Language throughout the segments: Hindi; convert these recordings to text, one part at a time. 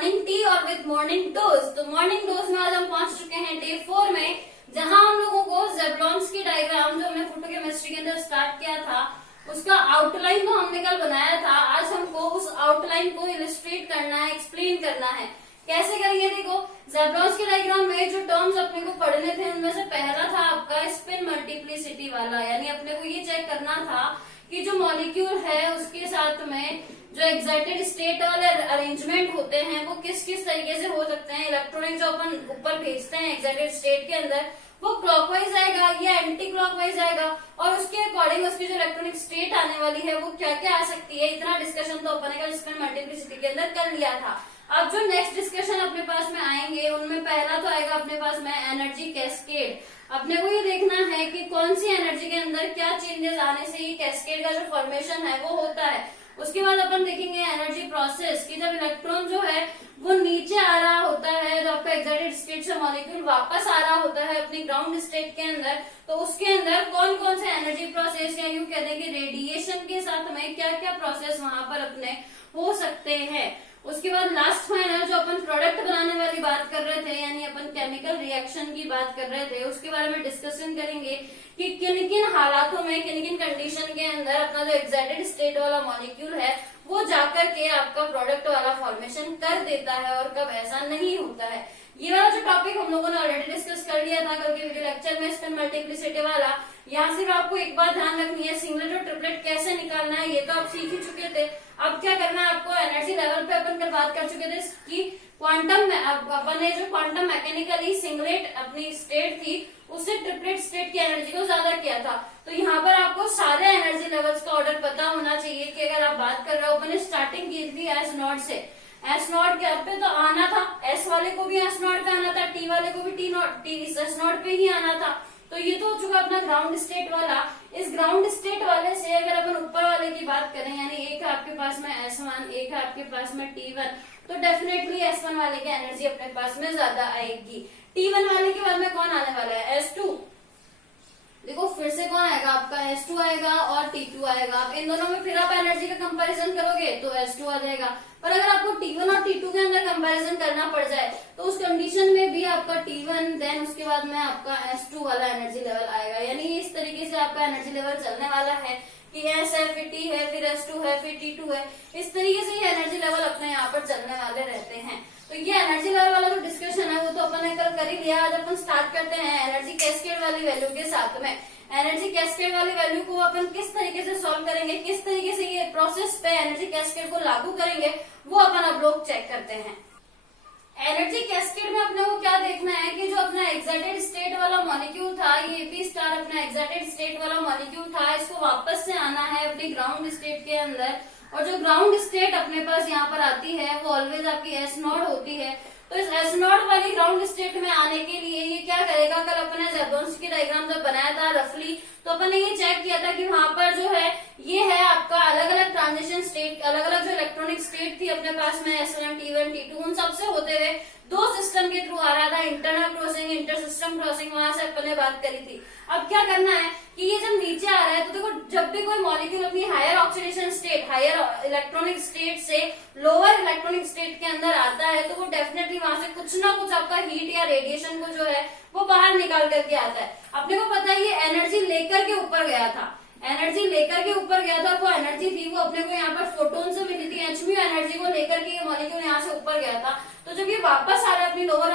मॉर्निंग टी और विद मॉर्निंग डोज। तो मॉर्निंग डोज में आज हम पहुंच चुके हैं डे 4 में, जहां हम लोगों को ज़ेबलॉन्स की डायग्राम जो हमने फोटोकेमिस्ट्री के अंदर स्टार्ट किया था उसका आउटलाइन तो हमने कल बनाया था। आज हमको उस आउटलाइन को इलिस्ट्रेट करना है, एक्सप्लेन करना है। कैसे करेंगे? देखो, ज़ेबलॉन्स की डायग्राम में जो टर्म्स अपने को पढ़ने थे उनमें से पहला था आपका स्पिन मल्टीप्लिसिटी वाला, यानी अपने को ये चेक करना था कि जो मॉलिक्यूल है उसके साथ में जो एक्साइटेड स्टेट वाले अरेंजमेंट होते हैं वो किस किस तरीके से हो सकते हैं। इलेक्ट्रॉनिक जो अपन ऊपर भेजते हैं एक्साइटेड स्टेट के अंदर, वो क्लॉकवाइज आएगा या एंटी क्लॉकवाइज आएगा, और उसके अकॉर्डिंग उसकी जो इलेक्ट्रॉनिक स्टेट आने वाली है वो क्या क्या आ सकती है। इतना डिस्कशन तो अपन ने कल स्पिन मल्टीप्लिसिटी के अंदर कर लिया था। अब जो नेक्स्ट डिस्कशन अपने पास में आएंगे उनमें पहला तो आएगा अपने पास में एनर्जी कैस्केड। अपने को ये देखना है कि कौन सी एनर्जी के अंदर क्या चेंजेस आने से ये कैस्केड का जो फॉर्मेशन है वो होता है। उसके बाद अपन देखेंगे एनर्जी प्रोसेस की, जब इलेक्ट्रॉन जो है वो नीचे आ रहा होता है, जब आपका एक्साइटेड स्टेट से मॉलिक्यूल वापस आ रहा होता है अपनी ग्राउंड स्टेट के अंदर, तो उसके अंदर कौन कौन से एनर्जी प्रोसेस या यूं कह दें कि रेडिएशन के साथ में क्या क्या प्रोसेस वहां पर अपने हो सकते हैं। उसके बाद लास्ट फाइनल जो अपन प्रोडक्ट बनाने वाली बात कर रहे थे, यानी अपन केमिकल रिएक्शन की बात कर रहे थे, उसके बारे में डिस्कशन करेंगे कि किन किन हालातों में, किन किन कंडीशन के अंदर अपना जो एक्साइटेड स्टेट वाला मॉलिक्यूल है वो जाकर के आपका प्रोडक्ट वाला फॉर्मेशन कर देता है और कब ऐसा नहीं होता है। ये वाला जो टॉपिक हम लोगों ने ऑलरेडी डिस्कस कर लिया था कल के वीडियो लेक्चर में, स्पिन मल्टीप्लिसिटी वाला। यहाँ सिर्फ आपको एक बात ध्यान रखनी है, सिंगलेट और ट्रिपलेट कैसे निकालना है ये तो आप सीख ही चुके थे। अब क्या करना है आपको, एनर्जी लेवल पे अपन कल बात कर चुके थे कि क्वांटम, अपन ने जो क्वांटम मैकेनिकली सिंगलेट अपनी स्टेट थी उससे ट्रिपलेट स्टेट की एनर्जी को ज्यादा किया था। तो यहाँ पर आपको सारे एनर्जी लेवल्स का ऑर्डर पता होना चाहिए कि अगर आप बात कर रहे हो, अपन ने स्टार्टिंग की थी एस नॉट से, एस नॉट के पे तो आना था, एस वाले को भी एस नॉट पे आना था, टी वाले को भी टी नॉट एस नॉट पे ही आना था। तो ये तो हो चुका अपना ग्राउंड स्टेट वाला। इस ग्राउंड स्टेट वाले से अगर अपन ऊपर वाले की बात करें, यानी एक है आपके पास में S1, एक है आपके पास में T1, तो डेफिनेटली S1 वाले की एनर्जी अपने पास में ज्यादा आएगी। T1 वाले के बाद में कौन आने वाला है? S2। देखो फिर से कौन आएगा आपका, S2 आएगा और T2 आएगा। आप इन दोनों में फिर आप एनर्जी का कंपैरिजन करोगे तो S2 आ जाएगा। पर अगर आपको T1 और T2 के अंदर कंपैरिजन करना पड़ जाए तो उस कंडीशन में भी आपका T1 देन उसके बाद में आपका S2 वाला एनर्जी लेवल आएगा। यानी इस तरीके से आपका एनर्जी लेवल चलने वाला है कि S है, फिर T है, फिर S2 है, फिर T2 है। इस तरीके से ये एनर्जी लेवल अपने यहाँ पर चलने वाले रहते हैं। तो ये एनर्जी लेवल वाला जो डिस्कशन है वो तो अपन ने कल कर ही लिया। आज अपन स्टार्ट करते हैं एनर्जी कैस्केड वाली वैल्यू के साथ में। एनर्जी कैस्केड वाली वैल्यू को अपन किस तरीके से सॉल्व करेंगे, किस तरीके से ये प्रोसेस पे एनर्जी कैस्केड को लागू करेंगे, वो अपन अब लोग चेक करते हैं। एनर्जी कैस्केड में अपने को क्या देखना है कि जो अपना एक्साइटेड स्टेट वाला मॉलिक्यूल था, ये पी स्टार अपना एक्साइटेड स्टेट वाला मॉलिक्यूल था, इसको वापस से आना है अपनी ग्राउंड स्टेट के अंदर। और जो ग्राउंड स्टेट अपने पास यहाँ पर आती है वो ऑलवेज आपकी एस नॉट होती है। तो इस एस नॉट वाली ग्राउंड स्टेट में आने के लिए ये क्या करेगा, कल अपन ने ज़ेबलॉन्स की डायग्राम जब बनाया था रफली, तो अपन ने ये चेक किया था कि वहां पर जो है ये है आपका अलग अलग ट्रांजिशन स्टेट, अलग अलग जो इलेक्ट्रॉनिक स्टेट थी अपने पास में S1, T1, T2, उन सबसे होते हुए दो सिस्टम के थ्रू आ रहा था, internal crossing, inter system crossing, वहां से अपन ने बात करी थी। अब क्या करना है कि ये जब नीचे आ रहा है तो देखो, जब भी कोई मॉलिक्यूल अपनी higher oxidation state, higher electronic state से लोअर इलेक्ट्रॉनिक स्टेट के अंदर आता है तो वो डेफिनेटली वहां से कुछ ना कुछ आपका हीट या रेडिएशन को जो है वो बाहर निकाल करके आता है। अपने को पता है ये एनर्जी लेकर के ऊपर गया था, एनर्जी लेकर के ऊपर गया था। वो एनर्जी थी वो अपने को यहाँ पर फोटोन से मिली थी, hν एनर्जी को लेकर के ये मॉलिक्यूल यहाँ से ऊपर गया था। तो जब ये वापस आ रहा है अपनी लोअर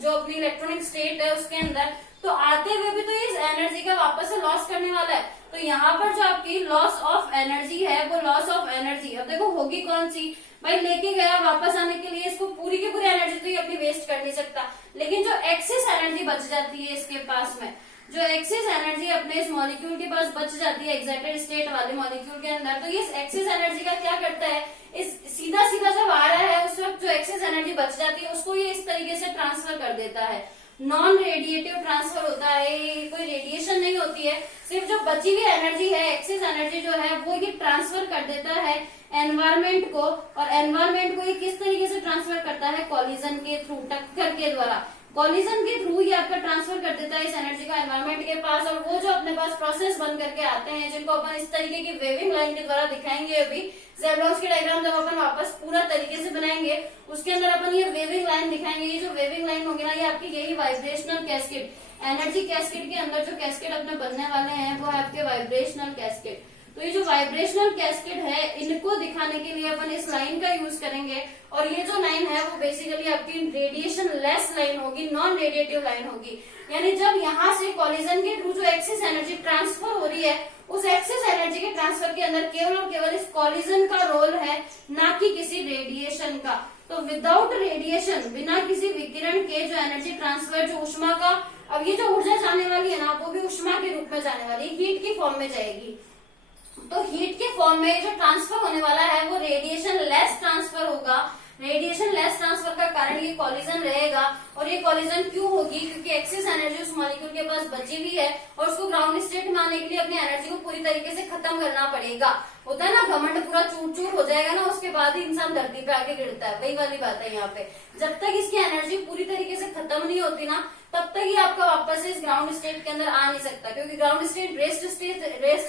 जो अपनी इलेक्ट्रॉनिक स्टेट है उसके अंदर, तो आते हुए भी तो इस एनर्जी का वापस से लॉस करने वाला है। तो यहाँ पर जो आपकी लॉस ऑफ एनर्जी है वो लॉस ऑफ एनर्जी अब देखो होगी कौन सी, भाई लेके गया वापस आने के लिए, इसको पूरी की पूरी एनर्जी तो ये अपनी वेस्ट कर नहीं सकता, लेकिन जो एक्सेस एनर्जी बच जाती है इसके पास में, जो एक्सेस एनर्जी अपने इस मॉलिक्यूल के पास बच जाती है एक्साइटेड स्टेट वाले मॉलिक्यूल के अंदर, तो ये एक्सेस एनर्जी का क्या करता है, इस सीधा सीधा जब आ रहा है उस वक्त जो एक्सेस एनर्जी बच जाती है उसको ये इस तरीके से ट्रांसफर कर देता है। नॉन रेडिएटिव ट्रांसफर होता है, कोई रेडिएशन नहीं होती है, सिर्फ जो बची हुई एनर्जी है, एक्सेस एनर्जी जो है वो ये ट्रांसफर कर देता है एनवायरमेंट को। और एनवायरमेंट को ये किस तरीके से ट्रांसफर करता है, कॉलिजन के थ्रू, टक्कर के द्वारा, कॉलिजन के थ्रू ही आपका ट्रांसफर कर देता है इस एनर्जी को एनवायरमेंट के पास। और वो जो अपने पास प्रोसेस बन करके आते हैं जिनको अपन इस तरीके की वेविंग लाइन के द्वारा दिखाएंगे अभी, जेब्लॉन्स की डायग्राम जब अपन वापस पूरा तरीके से बनाएंगे उसके अंदर अपन ये वेविंग लाइन दिखाएंगे। ये जो वेविंग लाइन होगी ना, ये आपकी यही वाइब्रेशनल कैस्केड, एनर्जी कैस्केड के अंदर जो कैस्केड अपने बनने वाले हैं वो है आपके वाइब्रेशनल कैस्केड। तो ये जो वाइब्रेशनल कैस्केड है इनको दिखाने के लिए अपन इस लाइन का यूज करेंगे। और ये जो लाइन है वो बेसिकली आपकी रेडिएशन लेस लाइन होगी, नॉन रेडिएटिव लाइन होगी। यानी जब यहाँ से कॉलिजन के थ्रू जो एक्सिस एनर्जी ट्रांसफर हो रही है, उस एक्सिस एनर्जी के ट्रांसफर के अंदर केवल और केवल इस कॉलिजन का रोल है, ना कि किसी रेडिएशन का। तो विदाउट रेडिएशन, बिना किसी विकिरण के जो एनर्जी ट्रांसफर, जो ऊष्मा का, अब ये जो ऊर्जा जाने वाली है ना, वो भी ऊष्मा के रूप में जाने वाली, हीट की फॉर्म में जाएगी। तो हीट के फॉर्म में जो ट्रांसफर होने वाला है वो रेडिएशन लेस ट्रांसफर होगा। रेडिएशन लेस ट्रांसफर का कारण ये कॉलिजन रहेगा। और ये कॉलिजन क्यों होगी? क्योंकि एक्सिस एनर्जी उस मॉलिक्यूल के पास बची हुई है और उसको ग्राउंड स्टेट में आने के लिए अपनी एनर्जी को पूरी तरीके से खत्म करना पड़ेगा। होता है ना, घमंड पूरा चूर चूर हो जाएगा ना, उसके बाद ही इंसान धरती पे आके गिरता है। वही वाली बात है यहाँ पे। जब तक इसकी एनर्जी पूरी तरीके से खत्म नहीं होती ना, तब तक ही आपका वापस से इस ग्राउंड स्टेट के अंदर आ नहीं सकता। क्योंकि ग्राउंड स्टेट रेस्ट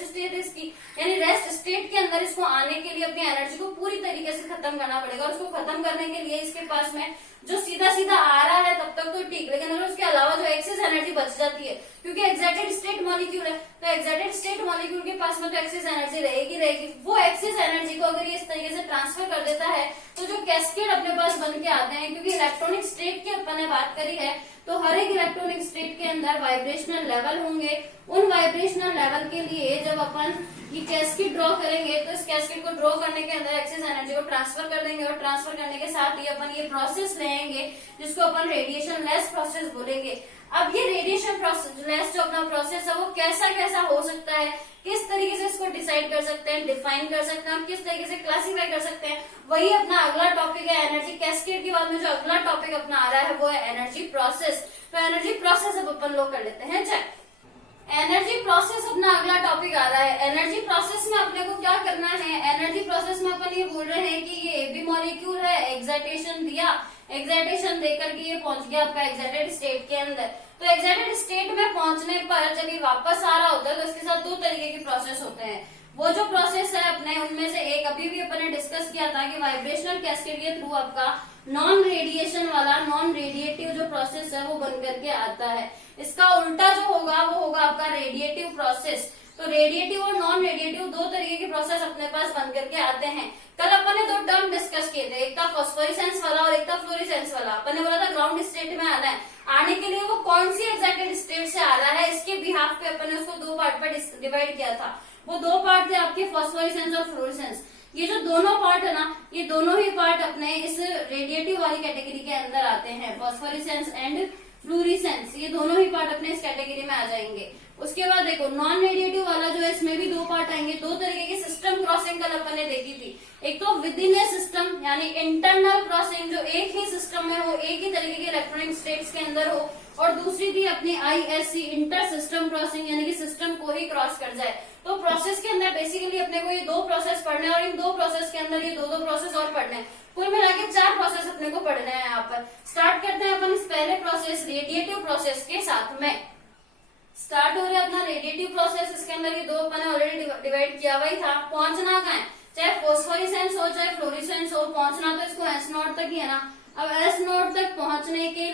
स्टेट इसकी, यानी रेस्ट स्टेट के अंदर इसको आने के लिए अपनी एनर्जी को पूरी तरीके से खत्म करना पड़ेगा। और उसको खत्म करने के लिए इसके पास में जो सीधा सीधा आ रहा है तब तक तो ठीक, लेकिन अगर उसके अलावा जो एक्सेस एनर्जी बच जाती है, क्योंकि एक्साइटेड स्टेट मॉलिक्यूल है, तो एक्साइटेड स्टेट मॉलिक्यूल के पास में तो एक्सेस एनर्जी रहेगी। वो एक्सेस एनर्जी को अगर ये इस तरीके से ट्रांसफर कर देता है तो जो कैस्केड अपने पास बन के आते हैं, क्योंकि इलेक्ट्रॉनिक स्टेट की अपन ने बात करी है, तो हर एक इलेक्ट्रॉनिक स्टेट के अंदर वाइब्रेशनल लेवल होंगे। उन वाइब्रेशनल लेवल के लिए जब अपन ये कैस्केड ड्रॉ करेंगे तो इस कैस्केड को ड्रॉ करने के अंदर एक्सेस एनर्जी को ट्रांसफर कर देंगे। और ट्रांसफर करने के साथ ही अपन ये प्रोसेस लेंगे जिसको अपन रेडिएशन लेस प्रोसेस बोलेंगे। अब ये रेडिएशन लेस जो अपना प्रोसेस है वो कैसा कैसा हो सकता है, किस तरीके से इसको डिसाइड कर सकते हैं, डिफाइन कर सकते हैं और किस तरीके से क्लासिफाई कर सकते हैं, वही अपना अगला टॉपिक है। एनर्जी कैस्केड के बाद में जो अगला टॉपिक अपना आ रहा है वो है एनर्जी प्रोसेस। तो एनर्जी प्रोसेस अब अपन लोग कर लेते हैं। चल, एनर्जी प्रोसेस अपना अगला टॉपिक आ रहा है। एनर्जी प्रोसेस में अपने को क्या करना है? एनर्जी प्रोसेस में अपन ये बोल रहे हैं कि ये AB मॉलिक्यूल है, एक्साइटेशन दिया, एक्साइटेशन देकर के ये पहुंच गया आपका एक्साइटेड स्टेट के अंदर। तो एक्साइटेड स्टेट में पहुंचने पर जब ये वापस आ रहा होता है तो इसके साथ दो तरीके के प्रोसेस होते हैं। वो जो प्रोसेस है अपने, उनमें से एक अभी भी अपन ने डिस्कस किया था कि वाइब्रेशनल कैस्केड के थ्रू आपका नॉन रेडिएशन वाला, नॉन रेडिएटिव जो प्रोसेस है वो बन करके आता है। इसका उल्टा जो होगा वो होगा आपका रेडिएटिव प्रोसेस। तो रेडिएटिव और नॉन रेडिएटिव दो तरीके के प्रोसेस अपने पास बन करके आते हैं। कल अपन ने दो टर्म डिस्कस किए थे, एक था फॉस्फोरेसेंस वाला और एक था फ्लोरेसेंस वाला। अपन ने बोला था ग्राउंड स्टेट में आना है, आने के लिए वो कौन सी एक्साइटेड स्टेट से आ रहा है, इसके बिहाफ पे अपन ने उसको दो पार्ट पर डिवाइड किया था। वो दो पार्ट थे आपके फॉस्फोरेसेंस और फ्लोरेसेंस। ये जो दोनों पार्ट है ना, ये दोनों ही पार्ट अपने इस रेडिएटिव वाली कैटेगरी के अंदर आते हैं। फॉस्फोरेसेंस एंड फ्लोरेसेंस, ये दोनों ही पार्ट अपने इस कैटेगरी में आ जाएंगे। उसके बाद देखो नॉन रेडिएटिव वाला जो है, इसमें भी दो पार्ट आएंगे। दो तरीके की सिस्टम क्रॉसिंग कल अपन ने देखी थी। एक तो विद इन ए सिस्टम यानी इंटरनल क्रॉसिंग, जो एक ही सिस्टम में हो, एक ही तरीके के इलेक्ट्रॉनिक स्टेट्स के अंदर हो, और दूसरी थी अपनी ISC इंटर सिस्टम क्रॉसिंग, यानी कि सिस्टम को ही क्रॉस कर जाए। तो प्रोसेस के अंदर बेसिकली अपने को ये दो प्रोसेस पढ़ने हैं और इन दो प्रोसेस के अंदर ये दो प्रोसेस और पढ़ने हैं। कुल मिला के 4 प्रोसेस अपने को पढ़ने हैं। यहाँ पर स्टार्ट करते हैं अपन इस पहले प्रोसेस रेडिएटिव प्रोसेस के साथ में। स्टार्ट हो रहा है अपना रेडिएटिव प्रोसेस। इसके अंदर ये दो अपन ने ऑलरेडी डिवाइड किया हुआ ही था। पहुंचना कहाँ है, चाहे फॉस्फोरेसेंस हो चाहे फ्लोरेसेंस हो, पहुंचना तो इसको S0 तक ही है ना। अब S0 तक पहुंचने के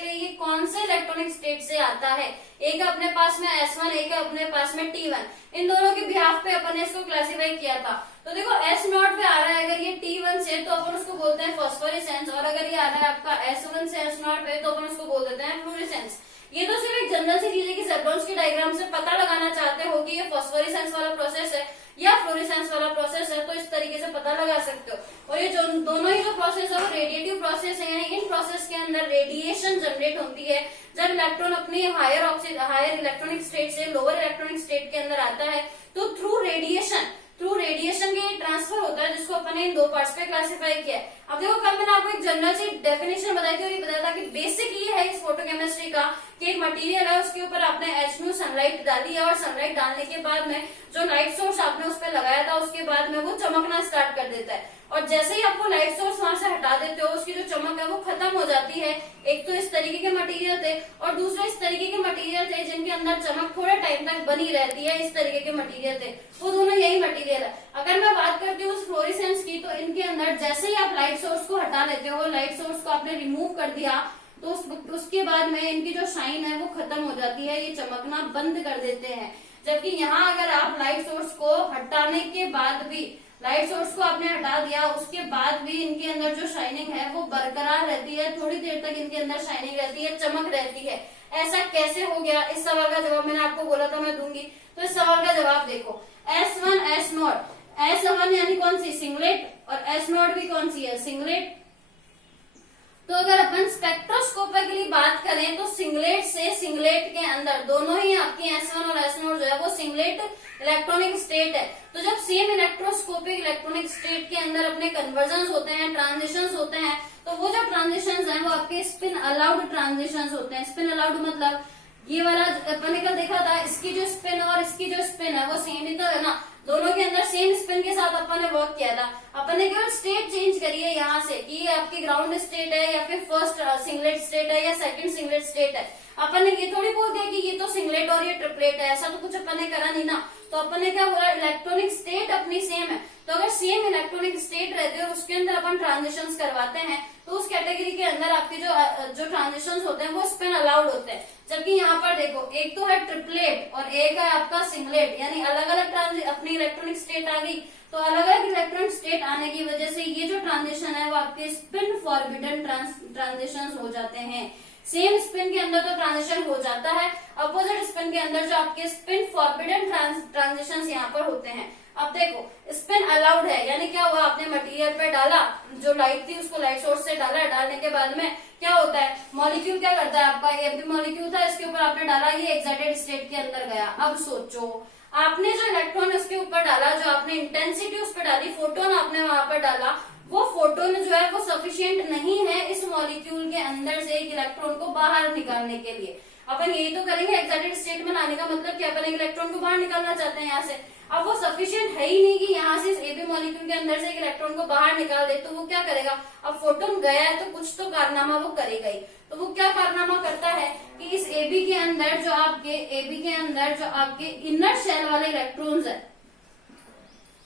लिए ये कौन से इलेक्ट्रॉनिक स्टेट से आता है? एक अपने पास में S1, एक अपने पास में T1। इन दोनों के बिहाफ पे अपन ने इसको क्लासिफाई किया था। तो देखो S0 पे आ रहा है, अगर ये T1 से तो अपन उसको बोलते हैं फॉस्फोरेसेंस, और अगर ये आ रहा है आपका S1 से S0 पे तो अपन उसको बोल देते हैं फ्लोरेसेंस। ये तो सिर्फ एक जनरल सी चीज है कि जेब्लॉन्स की डायग्राम से पता लगाना चाहते हो कि ये फॉस्फोरेसेंस वाला प्रोसेस है या फ्लोरेसेंस वाला प्रोसेस है, तो इस तरीके से पता लगा सकते हो। और ये जो दोनों ही जो प्रोसेस है वो रेडिएटिव प्रोसेस है, यानी इन प्रोसेस के अंदर रेडिएशन जनरेट होती है। जब इलेक्ट्रॉन अपनी हायर इलेक्ट्रॉनिक स्टेट से लोअर इलेक्ट्रॉनिक स्टेट के अंदर आता है तो थ्रू रेडिएशन के ट्रांसफर होता है, जिसको अपन ने इन दो पार्ट्स पे क्लासिफाई किया है। अब देखो कल मैंने आपको एक जनरल सी डेफिनेशन बताई थी और ये बताया था कि बेसिक ये है इस फोटोकेमिस्ट्री का कि एक मटेरियल है, उसके ऊपर आपने Hnu सनलाइट डाली है और सनलाइट डालने के बाद में जो लाइट सोर्स आपने उस पर लगाया था उसके बाद में वो चमकना स्टार्ट कर देता है। और जैसे ही आपको लाइट सोर्स वहां से हटा देते हो, उसकी जो चमक है वो खत्म हो जाती है। एक तो इस तरीके के मटेरियल थे और दूसरे इस तरीके के मटेरियल थे जिनके अंदर चमक थोड़े टाइम तक बनी रहती है, इस तरीके के मटेरियल थे। वो दोनों यही मटेरियल है। अगर मैं बात करती हूँ फ्लोरेसेंस की, तो इनके अंदर जैसे ही आप लाइट सोर्स को हटा लेते हो, लाइट सोर्स को आपने रिमूव कर दिया, तो उसके बाद में इनकी जो शाइन है वो खत्म हो जाती है, ये चमकना बंद कर देते हैं। जबकि यहाँ अगर आप लाइट सोर्स को हटाने के बाद भी, लाइट सोर्स को आपने हटा दिया, उसके बाद भी इनके अंदर जो शाइनिंग है वो बरकरार रहती है, थोड़ी देर तक इनके अंदर शाइनिंग रहती है, चमक रहती है। ऐसा कैसे हो गया? इस सवाल का जवाब मैंने आपको बोला था मैं दूंगी, तो इस सवाल का जवाब देखो, S1 S0, S1 यानी कौन सी? सिंगलेट, और S0 भी कौन सी है? सिंगलेट। तो अगर अपन स्पेक्ट्रोस्कोपिकली बात करें तो सिंगलेट से सिंगलेट के अंदर दोनों ही आपकी S1 और S0 जो है वो सिंगलेट इलेक्ट्रॉनिक स्टेट है। तो जब सेम इलेक्ट्रोस्कोपिक इलेक्ट्रॉनिक स्टेट के अंदर अपने कन्वर्जन होते हैं, ट्रांजिशंस होते हैं, तो वो जो ट्रांजिशंस हैं वो आपके स्पिन अलाउड ट्रांजिशंस होते हैं। स्पिन अलाउड मतलब ये वाला अपन ने कल देखा था, इसकी जो स्पिन और इसकी जो स्पिन है वो सेम ही तो है ना, दोनों के अंदर सेम स्पिन के साथ अपन ने वर्क किया था। अपन ने केवल स्टेट चेंज करी है यहाँ से कि ये आपकी ग्राउंड स्टेट है या फिर फर्स्ट सिंगलेट स्टेट है या सेकंड सिंगलेट स्टेट है। अपन ने ये थोड़ी बोल दिया कि ये तो सिंगलेट और ये ट्रिपलेट है, ऐसा तो कुछ अपन ने करा नहीं ना। तो अपन ने क्या बोला, इलेक्ट्रॉनिक स्टेट अपनी सेम है। तो अगर सेम इलेक्ट्रॉनिक स्टेट रहते हैं और उसके अंदर अपन ट्रांजिशंस करवाते हैं, तो उस कैटेगरी के अंदर आपके जो ट्रांजिशंस होते हैं वो स्पिन अलाउड होते हैं। जबकि यहाँ पर देखो, एक तो है ट्रिपलेट और एक है आपका सिंगलेट, यानी अलग अलग अपनी इलेक्ट्रॉनिक स्टेट आ गई। तो अलग अलग इलेक्ट्रॉनिक स्टेट आने की वजह से ये जो ट्रांजिशन है वो आपके स्पिन फॉरबिडन ट्रांजिशन हो जाते हैं। सेम स्पिन के अंदर तो ट्रांजिशन हो जाता है, अपोजिट स्पिन के अंदर जो आपके स्पिन फॉरबिडन ट्रांजिशंस यहाँ पर होते हैं। अब देखो, स्पिन अलाउड है, यानी क्या हुआ, आपने मटेरियल पे डाला, जो लाइट थी उसको लाइट सोर्स से डाला, डालने के बाद में क्या होता है, मॉलिक्यूल क्या करता है, आपका ये भी मॉलिक्यूल था, इसके ऊपर आपने डाला, ये एक्साइटेड स्टेट के अंदर गया। अब सोचो, आपने जो इलेक्ट्रॉन उसके ऊपर डाला, जो आपने इंटेंसिटी उस पर डाली, फोटोन आपने वहां पर डाला, वो फोटोन जो है वो सफिशिएंट नहीं है इस मॉलिक्यूल के अंदर से एक इलेक्ट्रॉन को बाहर निकालने के लिए। अपन यही तो करेंगे, एक्साइटेड स्टेट में लाने का मतलब कि अपन एक इलेक्ट्रॉन को बाहर निकालना चाहते हैं यहाँ से। अब वो सफिशिएंट है ही नहीं कि यहाँ से इस एबी मॉलिक्यूल के अंदर से एक इलेक्ट्रॉन को बाहर निकाल दे, तो वो क्या करेगा, अब फोटोन गया है तो कुछ तो कारनामा वो करेगा ही। तो वो क्या कारनामा करता है कि इस एबी के अंदर जो आपके इनर शेल वाले इलेक्ट्रॉन्स है,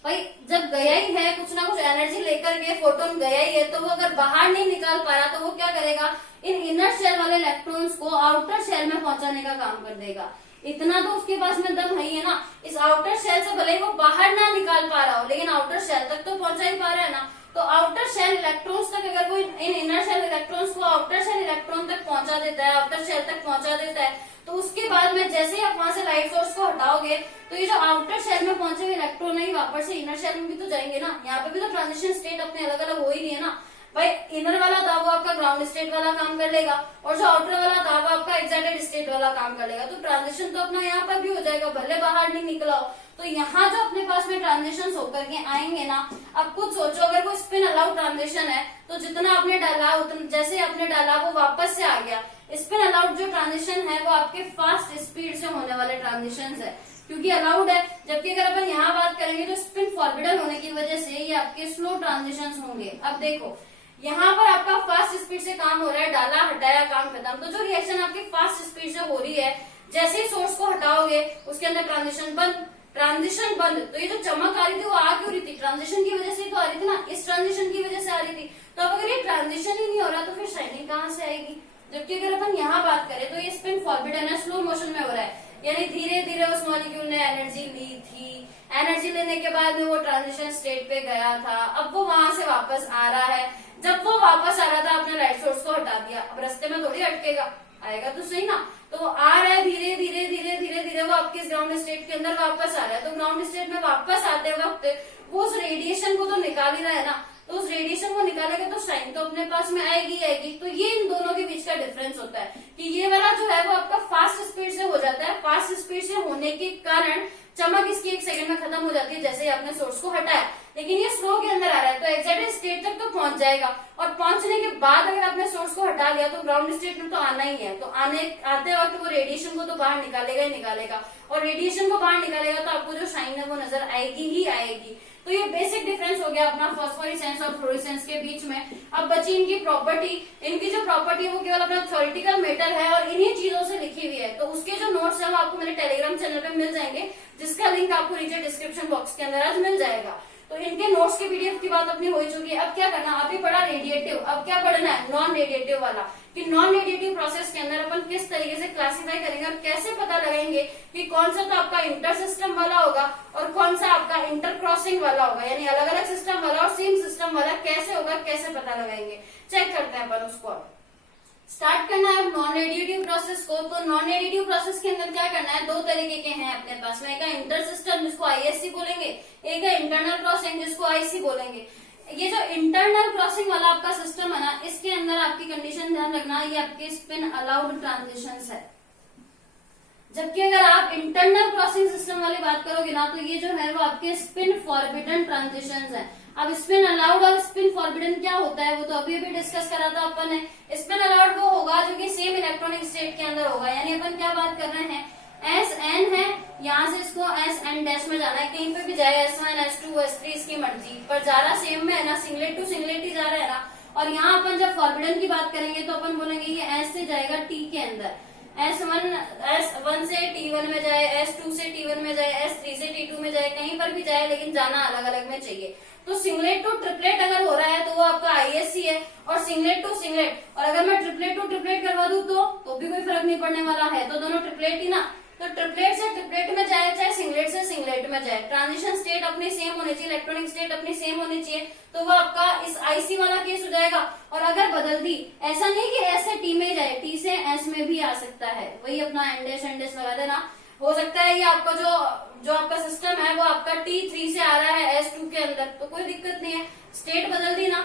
भाई जब गया ही है, कुछ ना कुछ एनर्जी लेकर के फोटोन गया ही है, तो वो अगर बाहर नहीं निकाल पा रहा तो वो क्या करेगा, इन इनर शेल वाले इलेक्ट्रॉन्स को आउटर शेल में पहुंचाने का काम कर देगा। इतना तो उसके पास में दम है ना, इस आउटर शेल से भले ही वो बाहर ना निकाल पा रहा हो, लेकिन आउटर शेल तक तो पहुंचा ही पा रहा है ना। तो आउटर शेल इलेक्ट्रॉन्स तक अगर वो इन इनर शेल इलेक्ट्रॉन्स को आउटर शेल इलेक्ट्रॉन तक पहुंचा देता है, आउटर शेल तक पहुंचा देता है, तो उसके बाद में जैसे ही आप वहां से लाइट सोर्स को हटाओगे, तो ये जो आउटर शेल में पहुंचे हुए इलेक्ट्रॉन है वापस से इनर शेल में भी तो जाएंगे ना। यहाँ पे भी तो ट्रांजिशन स्टेट अपने अलग अलग हो ही नहीं है ना भाई। इनर वाला था वो आपका ग्राउंड स्टेट वाला काम कर लेगा, और जो आउटर वाला था वो आपका एक्साइटेड स्टेट वाला काम कर लेगा। तो ट्रांजिशन तो अपना यहाँ पर भी हो जाएगा, भले बाहर नहीं निकला हो। तो यहाँ जो अपने पास में ट्रांजिशन होकर के आएंगे ना, अब खुद सोचो, अगर वो स्पिन अलाउड ट्रांजिशन है तो जितना आपने डाला उतना, जैसे आपने डाला वो वापस से आ गया। स्पिन अलाउड जो ट्रांजिशन है वो आपके फास्ट स्पीड से होने वाले ट्रांजिशन है, क्योंकि अलाउड है। जबकि अगर अपन यहाँ बात करेंगे तो स्पिन फॉरबिडन होने की वजह से ये आपके स्लो ट्रांजिशन होंगे। अब देखो, यहाँ पर आपका फास्ट स्पीड से काम हो रहा है, डाला हटाया काम खत्म। तो जो रिएक्शन आपकी फास्ट स्पीड से हो रही है, जैसे ही सोर्स को हटाओगे उसके अंदर ट्रांजिशन बंद। तो ये जो चमक आ रही थी वो आ क्यों रही थी, ट्रांजिशन की वजह से तो आ रही थी ना, इस ट्रांजिशन की वजह से आ रही थी। तो अब अगर ये ट्रांजिशन ही नहीं हो रहा तो फिर शाइनिंग कहाँ से आएगी। जबकि अगर अपन यहाँ बात करें तो ये स्पिन फॉरबिडन है, स्लो मोशन में हो रहा है, यानी धीरे धीरे उस मॉलिक्यूल ने एनर्जी ली थी, एनर्जी लेने के बाद में वो ट्रांजिशन स्टेट पे गया था, अब वो वहां से वापस आ रहा है। जब वो वापस आ रहा था आपने लाइट सोर्स को हटा दिया, अब रास्ते में थोड़ी अटकेगा, आएगा तो सही ना। तो वो आ रहा है धीरे धीरे धीरे धीरे धीरे, वो आपके इस ग्राउंड स्टेट के अंदर वापस आ रहा है। तो ग्राउंड स्टेट में वापस आते वक्त वो उस रेडिएशन को तो निकाल ही रहा है ना, तो उस रेडिएशन को निकालेगा तो शाइन तो अपने पास में आएगी आएगी। तो ये इन दोनों के बीच का डिफरेंस होता है कि ये वाला जो है वो आपका फास्ट स्पीड से हो जाता है, फास्ट स्पीड से होने के कारण चमक इसकी 1 सेकंड में खत्म हो जाती है जैसे ही आपने सोर्स को हटाया। लेकिन ये स्लो के अंदर आ रहा है तो एक्साइटेड स्टेट तक तो पहुंच जाएगा, और पहुंचने के बाद अगर आपने सोर्स को हटा लिया तो ग्राउंड स्टेट में तो आना ही है। तो आते वक्त वो रेडिएशन को तो बाहर निकालेगा ही निकालेगा, और रेडिएशन को बाहर निकालेगा तो आपको जो शाइन है वो नजर आएगी ही आएगी। तो ये बेसिक डिफरेंस हो गया अपना फॉस्फोरेसेंस और फ्लोरेसेंस के बीच में। अब बची इनकी प्रॉपर्टी। इनकी जो प्रॉपर्टी है वो केवल अपना थ्योरेटिकल मैटर है और इन्हीं चीजों से लिखी हुई है। तो उसके जो नोट्स है वो आपको मेरे टेलीग्राम चैनल पे मिल जाएंगे, जिसका लिंक आपको नीचे डिस्क्रिप्शन बॉक्स के अंदर आज मिल जाएगा। तो इनके नोट्स की पीडीएफ की बात अपनी हो चुकी है। अब क्या करना, अभी पढ़ा रेडिएटिव, अब क्या पढ़ना है नॉन रेडिएटिव वाला, कि नॉन रेडिएटिव प्रोसेस के अंदर अपन किस तरीके से क्लासिफाई करेंगे और कैसे पता लगाएंगे कि कौन सा तो आपका इंटर सिस्टम वाला होगा और कौन सा आपका इंटर क्रॉसिंग वाला होगा, यानी अलग अलग सिस्टम वाला और सेम सिस्टम वाला कैसे होगा, कैसे पता लगाएंगे, चेक करते हैं अपन उसको। स्टार्ट करना है नॉन रेडिएटिव प्रोसेस को। तो नॉन रेडिएटिव प्रोसेस के अंदर क्या करना है, दो तरीके के हैं अपने पास में, एक है इंटर सिस्टम जिसको आईएससी बोलेंगे, एक है इंटरनल क्रॉसिंग जिसको आईसी बोलेंगे। ये जो इंटरनल क्रॉसिंग वाला आपका सिस्टम है ना, इसके अंदर आपकी कंडीशन ध्यान रखना, ये आपके स्पिन अलाउड ट्रांजिशंस है। जबकि अगर आप इंटरनल क्रॉसिंग सिस्टम वाली बात करोगे ना, तो ये जो है वो आपके स्पिन फॉरबिडन ट्रांजिशंस है। अब स्पिन अलाउड और स्पिन फॉरबिडन क्या होता है वो तो अभी अभी डिस्कस करा था अपन ने। स्पिन अलाउड वो होगा जो कि सेम इलेक्ट्रॉनिक स्टेट के अंदर होगा, यानी अपन क्या बात कर रहे हैं, एस एन है, यहाँ से इसको एस एन डैश में जाना है, कहीं पे भी जाए S1 S2 S3 इसकी मर्जी, पर जा रहा सेम में है ना, सिंगलेट टू सिंगलेट ही जा रहा है ना। और यहाँ अपन जब फॉरबिडन की बात करेंगे तो अपन बोलेंगे ये एस से जाएगा टी के अंदर, S1 से T1 में जाए, S2 से T1 में जाए, S3 से T2 में जाए, कहीं पर भी जाए लेकिन जाना अलग अलग में चाहिए। तो सिंगलेट टू ट्रिपलेट अगर हो रहा है तो वो आपका आईएससी है, और सिंगलेट टू सिंगलेट, और अगर मैं ट्रिपलेट टू ट्रिपलेट करवा दूं तो भी कोई फर्क नहीं पड़ने वाला है, तो दोनों ट्रिपलेट ही ना। तो ट्रिपलेट से ट्रिपलेट में जाए चाहे सिंगलेट से सिंगलेट में जाए, ट्रांजिशन स्टेट अपनी सेम होनी चाहिए, इलेक्ट्रॉनिक स्टेट अपनी सेम होनी चाहिए, तो वो आपका इस आईसी वाला केस हो जाएगा। और अगर बदल दी, ऐसा नहीं कि एस से टी में जाए, टी से एस में भी आ सकता है, वही अपना एंडेस लगा देना। हो सकता है ये आपका जो आपका सिस्टम है वो आपका T3 से आ रहा है S2 के अंदर, तो कोई दिक्कत नहीं है, स्टेट बदल दी ना,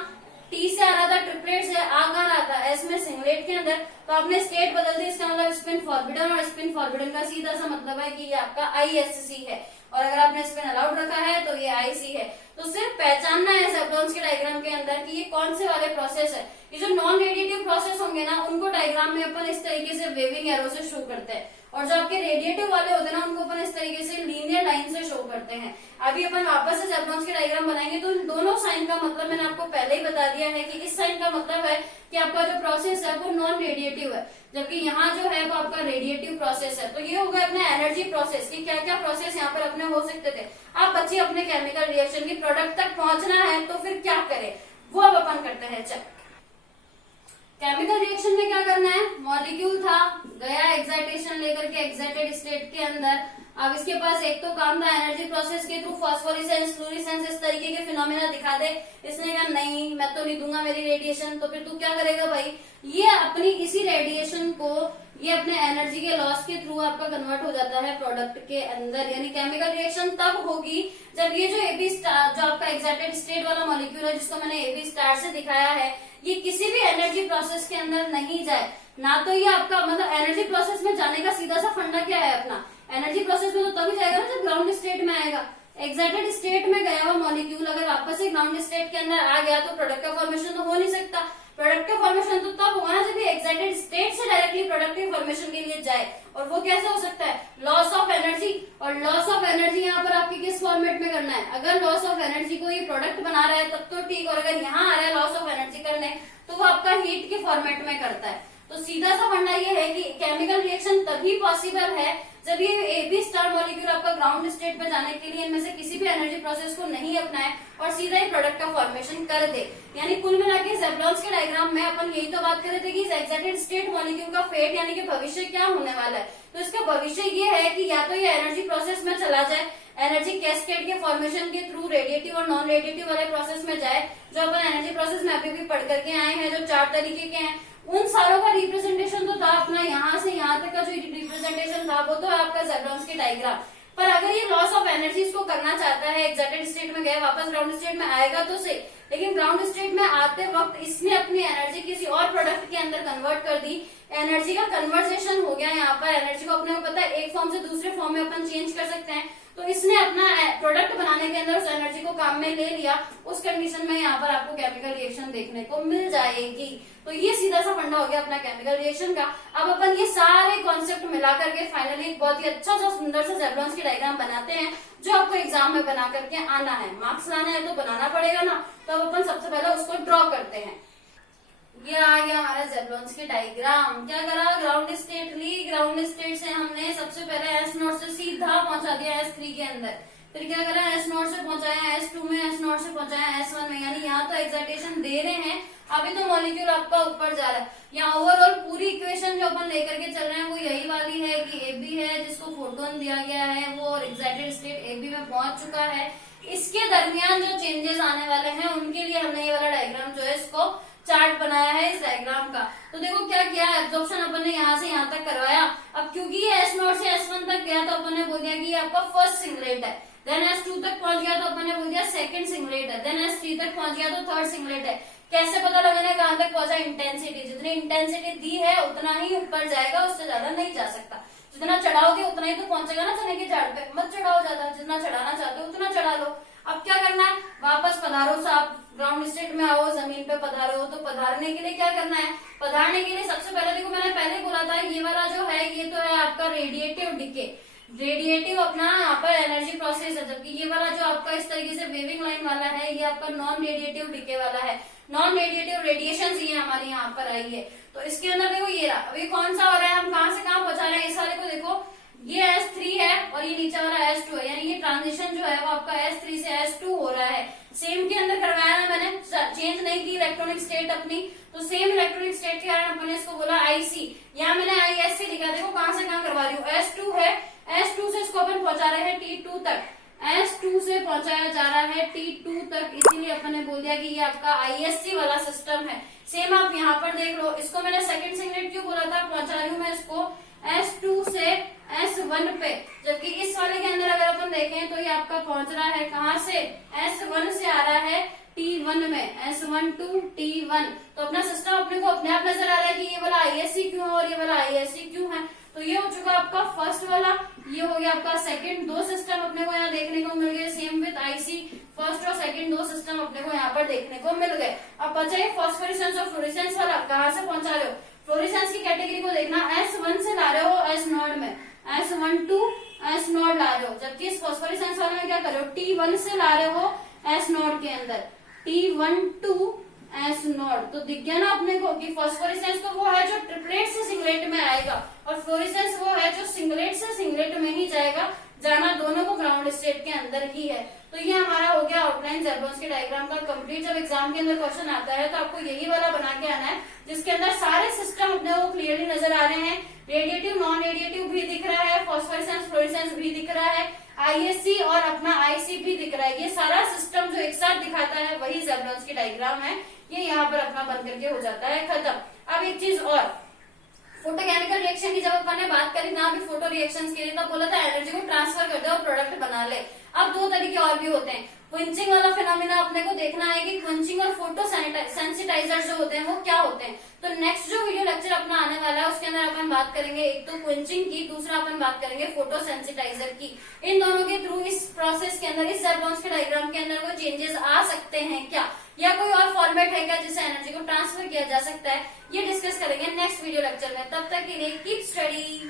टी से आ रहा था ट्रिपलेट से, आ रहा था एस में सिंगलेट के अंदर, तो आपने स्टेट बदल दी, इसका मतलब स्पिन फॉरबिडन, और स्पिन फॉरबिडन का सीधा सा मतलब है कि ये आपका आईएससी है, और अगर आपने स्पिन अलाउड रखा है तो ये आईसी है। तो सिर्फ पहचानना है सेप्टॉन्स के डायग्राम के अंदर कि ये कौन से वाले प्रोसेस है। ये जो नॉन रेडिएटिव प्रोसेस होंगे ना, उनको डायग्राम में अपन इस तरीके से वेविंग एरो से शो करते हैं, और जो आपके रेडिएटिव वाले होते हैं ना, उनको अपन इस तरीके से लीनियर लाइन से शो करते हैं। अभी अपन वापस से सेप्टॉन्स के डायग्राम बनाएंगे तो इन दोनों साइन का मतलब मैंने आपको पहले ही बता दिया है कि इस साइन का मतलब है कि आपका जो प्रोसेस है वो नॉन रेडिएटिव है, जबकि यहाँ जो है वो आपका रेडिएटिव प्रोसेस है। तो ये हो गया अपने एनर्जी प्रोसेस की, क्या क्या प्रोसेस यहाँ पर अपने हो सकते थे। आप बच्चे अपने केमिकल रिएक्शन की प्रोडक्ट तक पहुंचना है तो फिर क्या करें, वो अब अपन करते हैं। चल, केमिकल रिएक्शन में क्या करना है, मॉलिक्यूल था, गया एक्साइटेशन लेकर के एक्साइटेड स्टेट के अंदर। अब इसके पास एक तो काम था एनर्जी प्रोसेस के थ्रू फ्लोरेसेंस, फ्लोरेसेंस इस तरीके के फिनोमेना दिखा दे। इसने कहा नहीं मैं तो नहीं दूंगा मेरी रेडिएशन, तो फिर तू क्या करेगा भाई, ये अपनी इसी रेडिएशन को ये अपने एनर्जी के लॉस के थ्रू आपका कन्वर्ट हो जाता है प्रोडक्ट के अंदर। यानी केमिकल रिएक्शन तब होगी जब ये जो एबी स्टार, जो आपका एक्साइटेड स्टेट वाला मॉलिक्यूल है जिसको मैंने एबी स्टार से दिखाया है, ये किसी भी एनर्जी प्रोसेस के अंदर नहीं जाए ना। तो ये आपका मतलब एनर्जी प्रोसेस में जाने का सीधा सा फंडा क्या है अपना, एनर्जी प्रोसेस में तो तभी जाएगा ना जब ग्राउंड स्टेट में आएगा। एक्साइटेड स्टेट में गया हुआ मॉलिक्यूल अगर वापस से ग्राउंड स्टेट के अंदर आ गया तो प्रोडक्ट का फॉर्मेशन तो हो नहीं सकता। प्रोडक्ट का फॉर्मेशन तो तब होगा ना जब ये एक्साइटेड स्टेट से डायरेक्टली प्रोडक्ट के फॉर्मेशन के लिए जाए, और वो कैसे हो सकता है, लॉस ऑफ एनर्जी। और लॉस ऑफ एनर्जी यहाँ पर आपकी किस फॉर्मेट में करना है, अगर लॉस ऑफ एनर्जी को ये प्रोडक्ट बना रहा है तब तो ठीक, और अगर यहाँ आ रहा है लॉस ऑफ एनर्जी करने तो वो आपका हीट के फॉर्मेट में करता है। तो सीधा सा फंडा ये है कि केमिकल रिएक्शन तभी पॉसिबल है जब ये एबी स्टार मॉलिक्यूल आपका ग्राउंड स्टेट पे जाने के लिए इनमें से किसी भी एनर्जी प्रोसेस को नहीं अपनाए और सीधा ही प्रोडक्ट का फॉर्मेशन कर दे। यानी कुल मिला के ज़ेबलॉन्स के डायग्राम में अपन यही तो बात कर रहे थे कि एक्साइटेड स्टेट मॉलिक्यूल का फेट यानी कि भविष्य क्या होने वाला है। तो इसका भविष्य ये है कि या तो ये एनर्जी प्रोसेस में चला जाए, एनर्जी कैस्केड के फॉर्मेशन के थ्रू रेडिएटिव और नॉन रेडिएटिव वाले प्रोसेस में जाए, जो अपन एनर्जी प्रोसेस में अभी भी पढ़ करके आए हैं, जो 4 तरीके के हैं, उन सारों का रिप्रेजेंटेशन तो था अपना यहाँ से यहाँ तक का जो रिप्रेजेंटेशन था वो तो है आपका ज़ेबलॉन्स की डायग्राम। पर अगर ये लॉस ऑफ एनर्जी को करना चाहता है, एक्साइटेड स्टेट में गया वापस ग्राउंड स्टेट में आएगा तो सही, लेकिन ग्राउंड स्टेट में आते वक्त इसने अपनी एनर्जी किसी और प्रोडक्ट के अंदर कन्वर्ट कर दी, एनर्जी का कन्वर्सेशन हो गया यहाँ पर। एनर्जी को अपने को पता है एक फॉर्म से दूसरे फॉर्म में अपन चेंज कर सकते हैं, तो इसने अपना प्रोडक्ट बनाने के अंदर उस एनर्जी को काम में ले लिया, उस कंडीशन में यहाँ पर आपको केमिकल रिएक्शन देखने को मिल जाएगी। तो ये सीधा सा फंडा हो गया अपना केमिकल रिएक्शन का। अब अपन ये सारे कॉन्सेप्ट मिला करके फाइनली एक बहुत ही अच्छा सा सुंदर सा ज़ेबलॉन्स की डायग्राम बनाते हैं, जो आपको एग्जाम में बना करके आना है। मार्क्स लाना है तो बनाना पड़ेगा ना, तो अब अपन सबसे पहले उसको ड्रॉ करते हैं। ये आ गया हमारा ज़ेबलॉन्स की डायग्राम। क्या करा, ग्राउंड स्टेट ली, ग्राउंड स्टेट से हमने सबसे पहले S0 से सीधा पहुंचा दिया S3 के अंदर, फिर क्या करा, S0 से पहुंचाया S2 में, S0 से पहुंचाया S1 में, यानी यहाँ तो एक्साइटेशन दे रहे हैं, अभी तो मॉलिक्यूल आपका ऊपर जा रहा है। यहाँ ओवरऑल पूरी इक्वेशन जो अपन लेकर के चल रहे हैं वो यही वाली है कि AB है जिसको फोटोन दिया गया है, वो एक्साइटेड स्टेट AB में पहुंच चुका है। इसके दरमियान जो चेंजेस आने वाले हैं उनके लिए हमने ये वाला डायग्राम जो है इसको चार्ट बनाया है इस डायग्राम का। तो देखो क्या किया, एब्जॉर्प्शन अपन ने यहाँ से यहाँ तक करवाया। अब क्योंकि ये S0 से S1 तक गया तो अपन ने बोल दिया कि ये आपका फर्स्ट सिंगलेट है, देन S2 तक पहुंच गया तो अपन ने बोल दिया सेकंड सिंगलेट है, देन S3 तक पहुंच गया तो थर्ड सिंगलेट है। कैसे पता लगाना कहाँ तक पहुंचा, इंटेंसिटी, जितनी इंटेंसिटी दी है उतना ही ऊपर जाएगा, उससे ज्यादा नहीं जा सकता। जितना चढ़ाओगे उतना ही तो पहुंचेगा ना चने के झाड़ पे, मत चढ़ाओ ज्यादा, जितना चढ़ाना चाहते हो उतना चढ़ा लो। अब क्या करना है, वापस पधारो साहब, ग्राउंड स्टेट में आओ, जमीन पे पधारो। तो पधारने के लिए क्या करना है, पधारने के लिए सबसे पहले देखो मैंने पहले बोला था ये वाला जो है ये तो है आपका रेडिएटिव डिके, रेडिएटिव अपना यहाँ पर एनर्जी प्रोसेस है, जबकि ये वाला जो आपका इस तरीके से वेविंग लाइन वाला है ये आपका नॉन रेडिएटिव डिके वाला है। नॉन रेडिएटिव रेडिएशन ये हमारी यहाँ पर आई है। तो इसके अंदर देखो ये रहा, अभी कौन सा हो रहा है, हम कहाँ से कहाँ पहुंचा रहे हैं, इस वाले को देखो, ये S3 है और ये नीचे वाला S2 है, यानी ये ट्रांजिशन जो है वो आपका S3 से S2 हो रहा है। सेम के अंदर करवाया ना मैंने, चेंज नहीं की इलेक्ट्रॉनिक स्टेट अपनी, तो सेम इलेक्ट्रॉनिक स्टेट के कारण अपने इसको बोला IC, यहाँ मैंने ISC लिखा, देखो कहाँ से कहाँ करवा रही हूँ, S2 है, S2 से इसको अपन पहुंचा रहे हैं T2 तक, S2 से पहुंचाया जा रहा है T2 तक, इसीलिए अपन ने बोल दिया कि ये आपका ISC वाला सिस्टम है। सेम आप यहाँ पर देख लो, इसको मैंने सेकंड सिंगलेट क्यों बोला था, पहुंचा रही हूँ मैं इसको S2 से S1 पे, जबकि इस वाले के अंदर अगर अपन देखें तो ये आपका पहुंच रहा है कहाँ से, S1 से आ रहा है T1 में, S1 to T1। तो अपना सिस्टम अपने को अपने आप नजर आ रहा है कि ये वाला ISC क्यों है और ये वाला ISC क्यों है। तो ये हो चुका आपका फर्स्ट वाला, ये हो गया आपका सेकंड, दो सिस्टम अपने को यहाँ देखने को मिल गए, सेम विद IC, फर्स्ट और सेकंड दो सिस्टम अपने को यहाँ पर देखने को मिल गए। अब बचा ये फॉस्फोरेसेंस और फ्लोरेसेंस वाला, कहाँ से पहुंचा रहे हो, फ्लोरेसेंस की कैटेगरी को देखना, S1 से ला रहे हो S0 में, S1 to S0 ला रहे हो, जबकि इस फॉस्फोरेसेंस वाले में क्या कर रहे हो, T1 से ला रहे हो S0 के अंदर, T1 to S0। तो दिख गया ना अपने को कि फॉस्फोरेसेंस तो वो है जो ट्रिपलेट से सिंगलेट में आएगा और फ्लोरेसेंस वो है जो सिंगलेट से सिंगलेट में ही जाएगा, जाना दोनों को ग्राउंड स्टेट के अंदर ही है। तो ये हमारा हो गया आउटलाइन ज़ेबलॉन्स के डायग्राम का कंप्लीट। जब एग्जाम के अंदर क्वेश्चन आता है तो आपको यही वाला बना के आना है जिसके अंदर सारे सिस्टम अपने को क्लियरली नजर आ रहे हैं, रेडिएटिव नॉन रेडिएटिव भी दिख रहा है, फॉस्फोरेसेंस फ्लोरेसेंस भी दिख रहा है, ISC और अपना IC भी दिख रहा है। ये सारा सिस्टम जो एक साथ दिखाता है वही ज़ेबलॉन्स की डायग्राम है। ये यहाँ पर अपना बन करके हो जाता है खत्म। अब एक चीज और, फोटोकेमिकल रिएक्शन की जब अपन ने बात करी ना अभी फोटो रिएक्शंस के लिए, तब बोला था एनर्जी को ट्रांसफर कर दे और प्रोडक्ट बना ले। अब दो तरीके और भी होते हैं, क्विंचिंग वाला फिनोमिना अपने को देखना है कि क्विंचिंग और फोटो सेंसिटाइजर जो होते हैं वो क्या होते हैं। तो नेक्स्ट जो वीडियो लेक्चर अपना आने वाला है उसके अंदर अपन बात करेंगे एक तो क्विंचिंग की, दूसरा अपन बात करेंगे फोटो सेंसिटाइजर की। इन दोनों के थ्रू इस प्रोसेस के अंदर, इस ज़ेबलॉन्स के डायग्राम के अंदर कोई चेंजेस आ सकते हैं क्या, या कोई और फॉर्मेट है क्या जिससे एनर्जी को ट्रांसफर किया जा सकता है, ये डिस्कस करेंगे नेक्स्ट वीडियो लेक्चर में। तब तक के लिए कीप स्टडी।